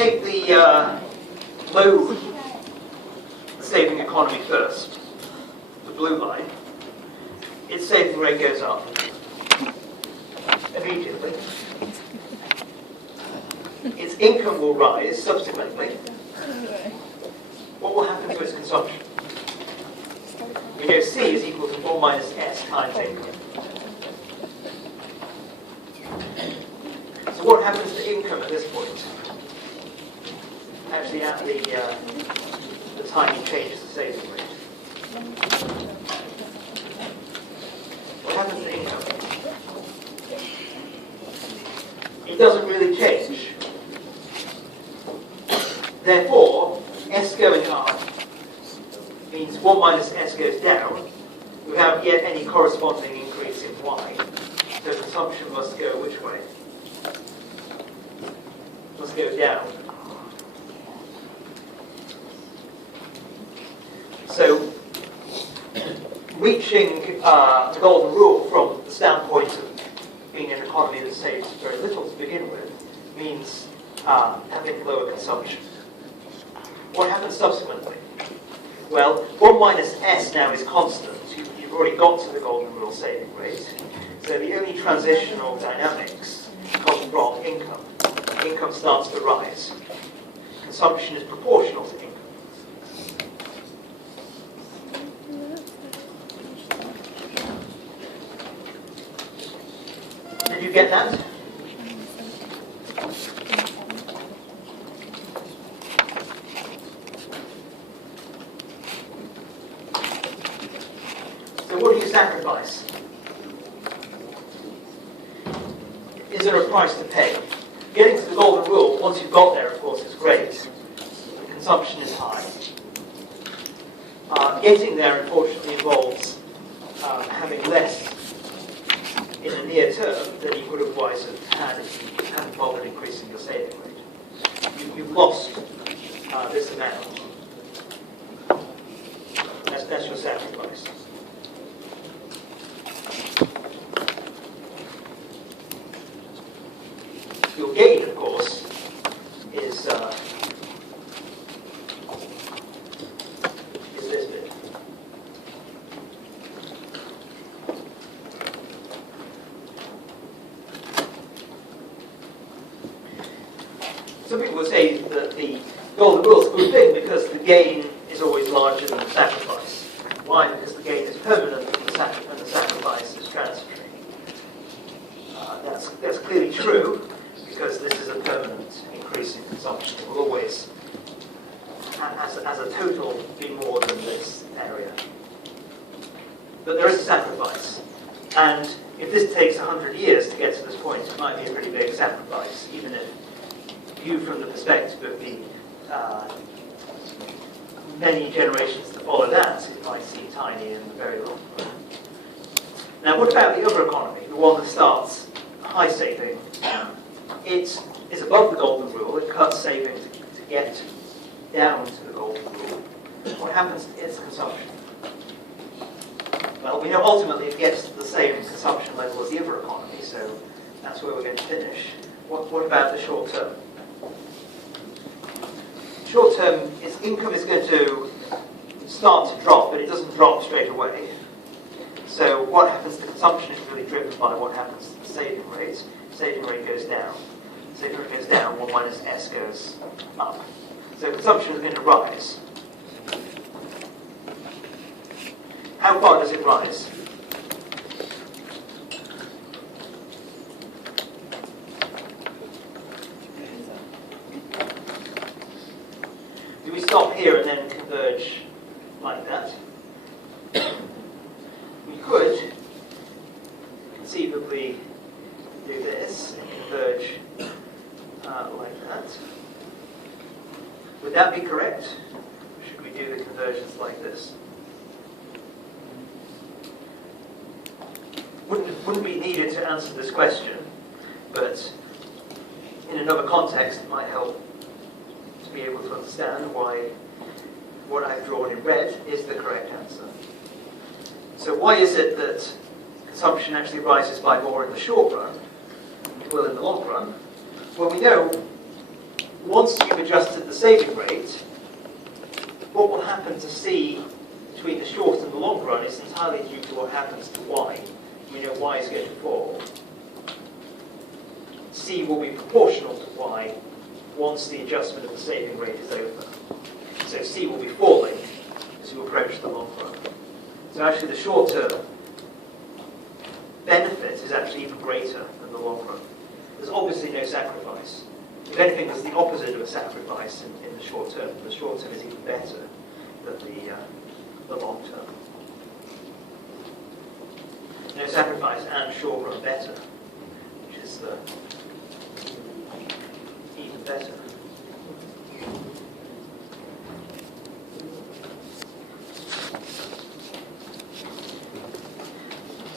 take the low saving economy first, the blue line, its saving rate goes up immediately. Its income will rise subsequently. What will happen to its consumption? We know C is equal to 1 minus S times income. So what happens to income at this point? Actually, at the time you change the saving rate. What happens to income? It doesn't really change. Therefore, S going up means 1 minus S goes down without yet any corresponding increase in Y. So consumption must go which way? Must go down. So, reaching the golden rule from the standpoint of being an economy that saves very little to begin with means having lower consumption. What happens subsequently? Well, 1 minus S now is constant. You've already got to the golden rule saving rate. So the only transitional dynamics come from income. Income starts to rise. Consumption is proportional to income. Did you get that? So what do you sacrifice? Is there a price to pay? Getting to the golden rule, once you've got there, of course, is great. The consumption is high. Getting there, unfortunately, involves having less in the near term than you would otherwise have had if you hadn't bothered increasing your saving rate. You've lost this amount. That's your sacrifice. Your gain, of course, is this bit. Some people would say that the golden rule is a good thing because the gain is always larger than the sacrifice. Why? Because the gain is permanent and the sacrifice is transitory. That's clearly true, because this is a permanent increase in consumption. It will always, as a total, be more than this area. But there is a sacrifice. And if this takes 100 years to get to this point, it might be a pretty big sacrifice, even if viewed from the perspective of the many generations to follow that, it might seem tiny in the very long run. Now, what about the other economy, the one that starts high saving? It is above the golden rule. It cuts saving to get down to the golden rule. What happens to its consumption? Well, we know ultimately it gets to the same consumption level as the other economy, so that's where we're going to finish. What about the short term? Short term, its income is going to start to drop, but it doesn't drop straight away. So what happens to consumption is really driven by what happens to the saving rate. Saving rate goes down. Saving rate goes down, 1 minus S goes up. So consumption is going to rise. How far does it rise? Do we stop here and then converge like that? We could conceivably do this and converge like that. Would that be correct? Or should we do the conversions like this? Wouldn't be needed to answer this question, but in another context it might help to be able to understand why what I've drawn in red is the correct answer. So why is it that consumption actually rises by more in the short run, it will in the long run? Well, we know once you've adjusted the saving rate, what will happen to C between the short and the long run is entirely due to what happens to Y. We know Y is going to fall. C will be proportional to Y once the adjustment of the saving rate is over. So C will be falling as you approach the long run. So actually the short-term benefit is actually even greater than the long run. There's obviously no sacrifice. If anything, there's the opposite of a sacrifice in the short term. The short term is even better than the long term. No sacrifice and short run better, which is even better.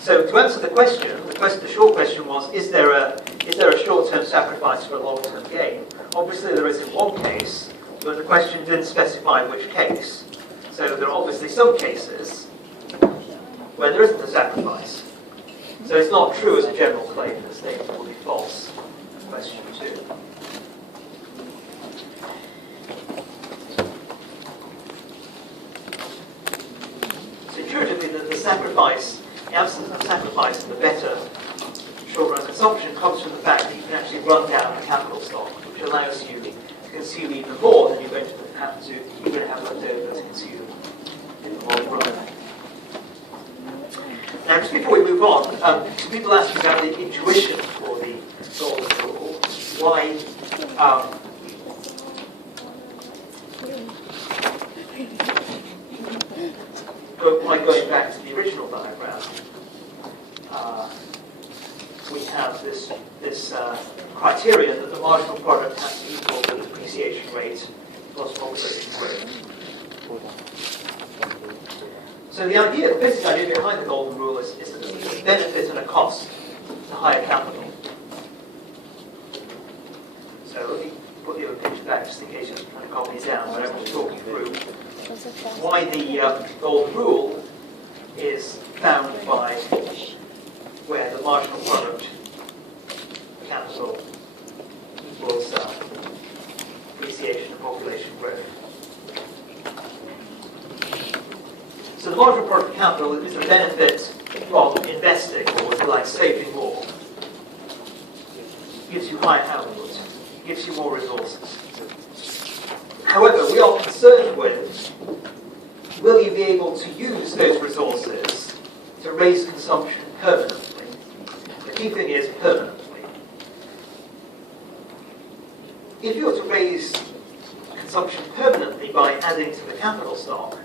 So to answer the question, the short question was, is there a short-term sacrifice for a long-term gain? Obviously there is in one case, but the question didn't specify which case. So there are obviously some cases where there isn't a sacrifice. So it's not true as a general claim. The statement will be false. Question 2. So intuitively, the sacrifice, the absence of sacrifice and the better short-run consumption comes from the fact that you can actually run down the capital stock, which allows you to consume even more than you're going to have left over to consume in the long run. Now, just before we move on, some people ask me about the intuition for the golden rule. Why? By going back to the original diagram, we have this criterion that the marginal product has to equal the depreciation rate plus population growth. So the basic idea behind the golden rule is that there's a benefit and a cost to higher capital. So let me put the other picture back just in case you're trying to copy it down, but I'm just talking through why the golden rule is found by where the marginal product capital equals depreciation and population growth. So the marginal product capital is a benefit from investing, or if you like, saving more. It gives you higher output, it gives you more resources. However, we are concerned with, will you be able to use those resources to raise consumption permanently? The key thing is permanently. If you were to raise consumption permanently by adding to the capital stock,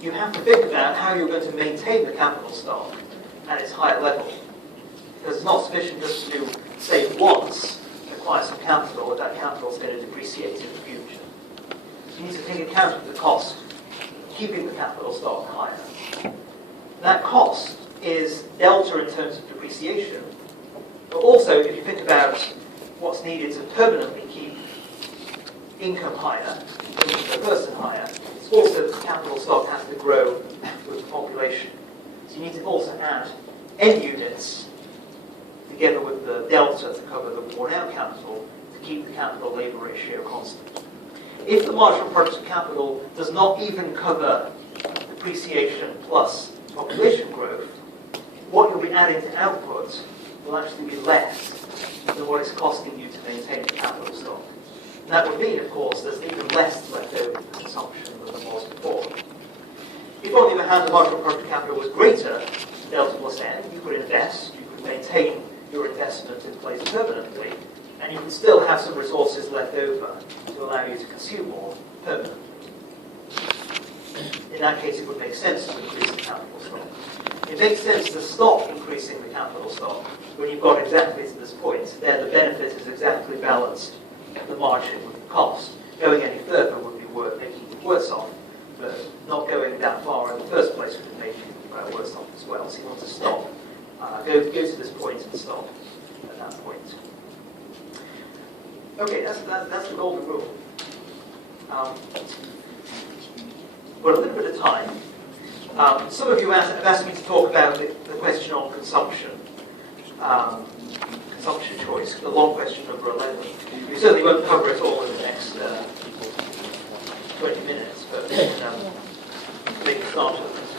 you have to think about how you're going to maintain the capital stock at its higher level. Because it's not sufficient just to save once, acquire some capital, that capital is going to depreciate in the future. You need to take account of the cost of keeping the capital stock higher. That cost is delta in terms of depreciation, but also if you think about what's needed to permanently keep income higher, income per person higher, it's also that the capital stock has to grow with the population. So you need to also add end units together with the delta to cover the worn out capital to keep the capital labor ratio constant. If the marginal product of capital does not even cover depreciation plus population growth, what you'll be adding to output will actually be less than what it's costing you to maintain the capital stock. And that would mean, of course, there's even less left over for consumption than there was before. If, on the other hand, the marginal product of capital was greater, delta plus n, you could invest, you could maintain your investment in place permanently, and you can still have some resources left over to allow you to consume more permanently. In that case, it would make sense to increase the capital stock. It makes sense to stop increasing the capital stock when you've got exactly to this point. There, the benefit is exactly balanced, the margin with the cost. Going any further would be making you worse off, but not going that far in the first place would make you worse off as well. So you want to stop. Go to this point and stop at that point. Okay, that's the golden rule. We've got a little bit of time. Some of you have asked me to talk about the question on consumption. Consumption choice, the long question number 11. You certainly won't cover it all in the next 20 minutes, but we can make a start of it.